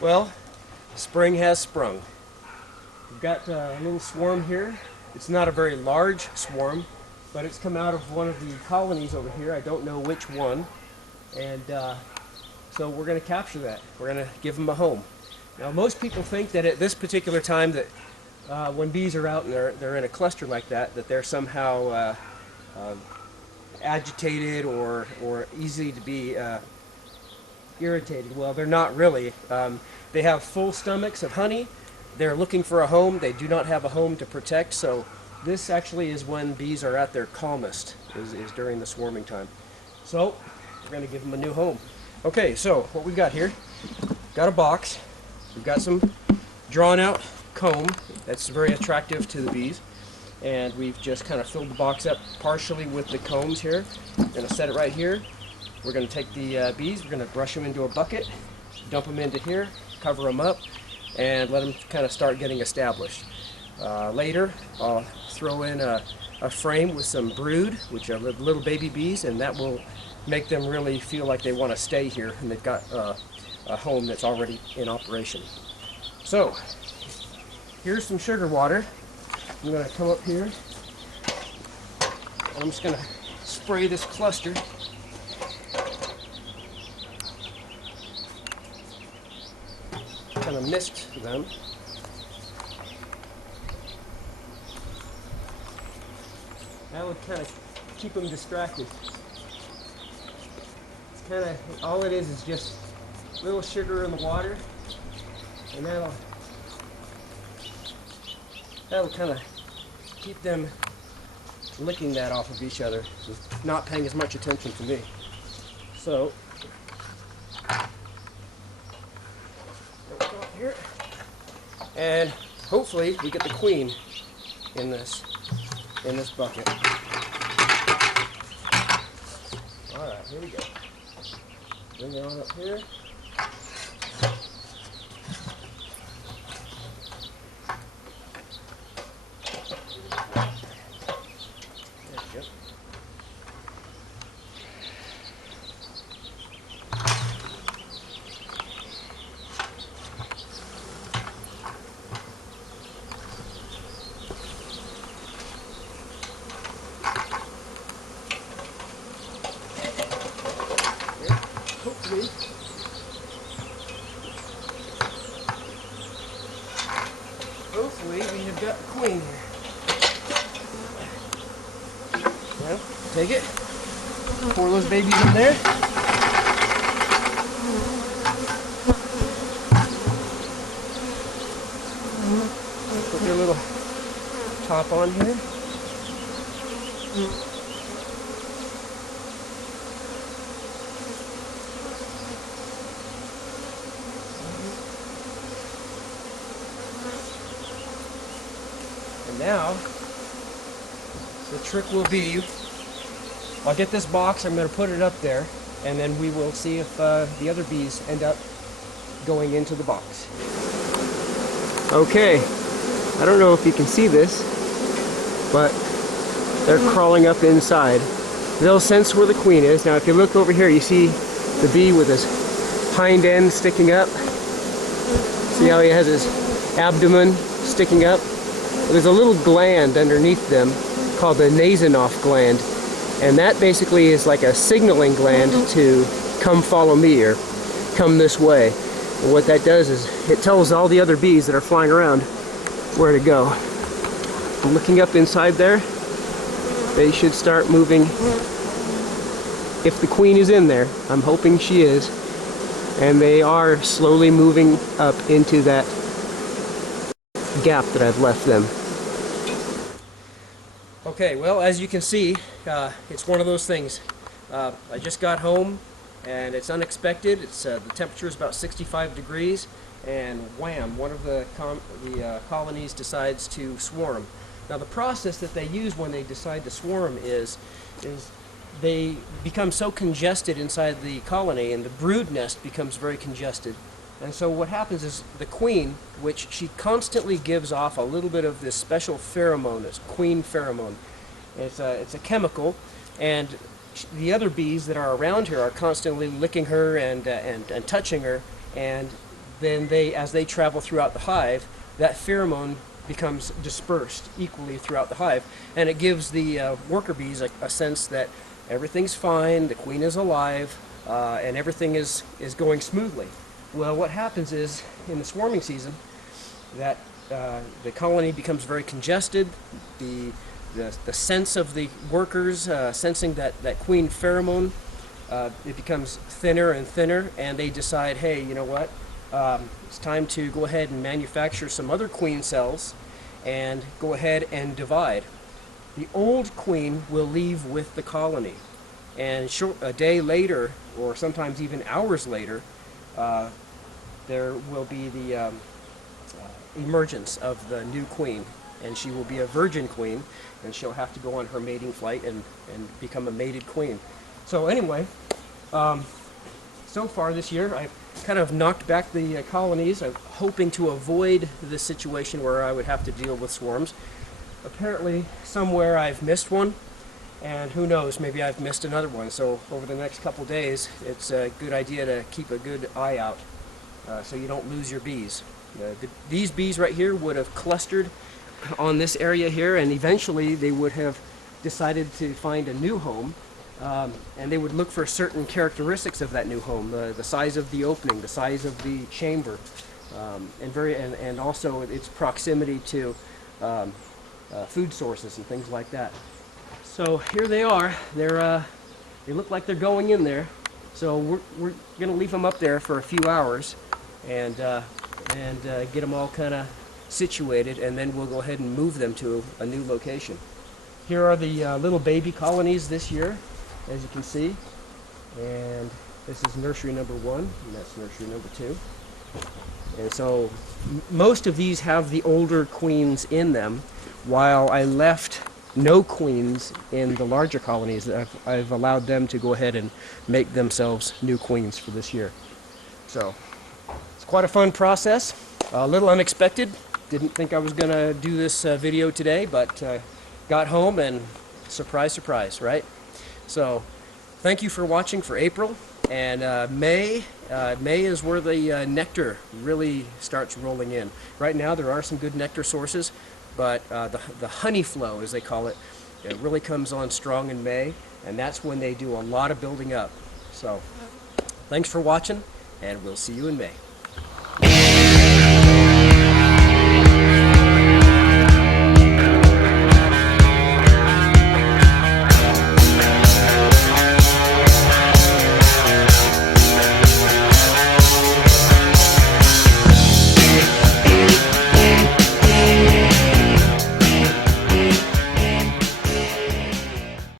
Well, spring has sprung. We've got a little swarm here. It's not a very large swarm, but it's come out of one of the colonies over here. I don't know which one. And so we're going to capture that. We're going to give them a home. Now, most people think that at this particular time that when bees are out and they're in a cluster like that, that they're somehow agitated or easy to be irritated. Well, they're not really. They have full stomachs of honey. They're looking for a home. They do not have a home to protect. So this actually is when bees are at their calmest, is during the swarming time. So we're going to give them a new home. Okay, so what we've got here, got a box. We've got some drawn out comb that's very attractive to the bees. And we've just kind of filled the box up partially with the combs here. We're going to set it right here. We're going to take the bees, we're going to brush them into a bucket, dump them into here, cover them up, and let them kind of start getting established. Later, I'll throw in a frame with some brood, which are little baby bees, and that will make them really feel like they want to stay here, and they've got a home that's already in operation. So, here's some sugar water. I'm going to come up here, and I'm just going to spray this cluster. Kind of mist them. That would kind of keep them distracted. It's kind of, all it is just a little sugar in the water, and that'll kind of keep them licking that off of each other, just not paying as much attention to me. So, here, and hopefully we get the queen in this bucket. All right, here we go. Bring it on up here. There we go. Hopefully we have got the queen here. Well, take it, pour those babies in there. Put their little top on here. And now, the trick will be, I'll get this box, I'm going to put it up there, and then we will see if the other bees end up going into the box. Okay, I don't know if you can see this, but they're crawling up inside. They'll sense where the queen is. Now if you look over here, you see the bee with his hind end sticking up. See how he has his abdomen sticking up? There's a little gland underneath them called the Nasonoff gland, and that basically is like a signaling gland to come follow me or come this way. And what that does is it tells all the other bees that are flying around where to go. Looking up inside there, they should start moving. If the queen is in there, I'm hoping she is, and they are slowly moving up into that gap that I've left them. Okay, well, as you can see, it's one of those things. I just got home, and it's unexpected. It's the temperature is about 65 degrees, and wham! One of the colonies decides to swarm. Now, the process that they use when they decide to swarm is they become so congested inside the colony, and the brood nest becomes very congested. And so what happens is the queen, which she constantly gives off a little bit of this special pheromone, this queen pheromone. It's a chemical, and the other bees that are around her are constantly licking her and touching her, and then as they travel throughout the hive, that pheromone becomes dispersed equally throughout the hive, and it gives the worker bees a sense that everything's fine, the queen is alive, and everything is going smoothly. Well, what happens is, in the swarming season, that the colony becomes very congested. The sense of the workers sensing that queen pheromone, it becomes thinner and thinner, and they decide, hey, you know what? It's time to go ahead and manufacture some other queen cells and go ahead and divide. The old queen will leave with the colony, and a day later, or sometimes even hours later, there will be the emergence of the new queen, and she will be a virgin queen, and she'll have to go on her mating flight and become a mated queen. So anyway, so far this year I've kind of knocked back the colonies. I'm hoping to avoid the situation where I would have to deal with swarms. Apparently somewhere I've missed one, and who knows, maybe I've missed another one. So over the next couple days, it's a good idea to keep a good eye out so you don't lose your bees. These bees right here would have clustered on this area here, and eventually they would have decided to find a new home, and they would look for certain characteristics of that new home, the size of the opening, the size of the chamber, and also its proximity to food sources and things like that. So here they are. They look like they're going in there. So we're going to leave them up there for a few hours and get them all kind of situated, and then we'll go ahead and move them to a new location. Here are the little baby colonies this year, as you can see. And this is nursery number 1, and that's nursery number 2. And so most of these have the older queens in them, while I left no queens in the larger colonies. I've allowed them to go ahead and make themselves new queens for this year. So it's quite a fun process, a little unexpected. Didn't think I was going to do this video today, but got home and surprise, surprise, right? So thank you for watching for April. And May is where the nectar really starts rolling in. Right now there are some good nectar sources, but the honey flow, as they call it, it really comes on strong in May, and that's when they do a lot of building up. So thanks for watching, and we'll see you in May.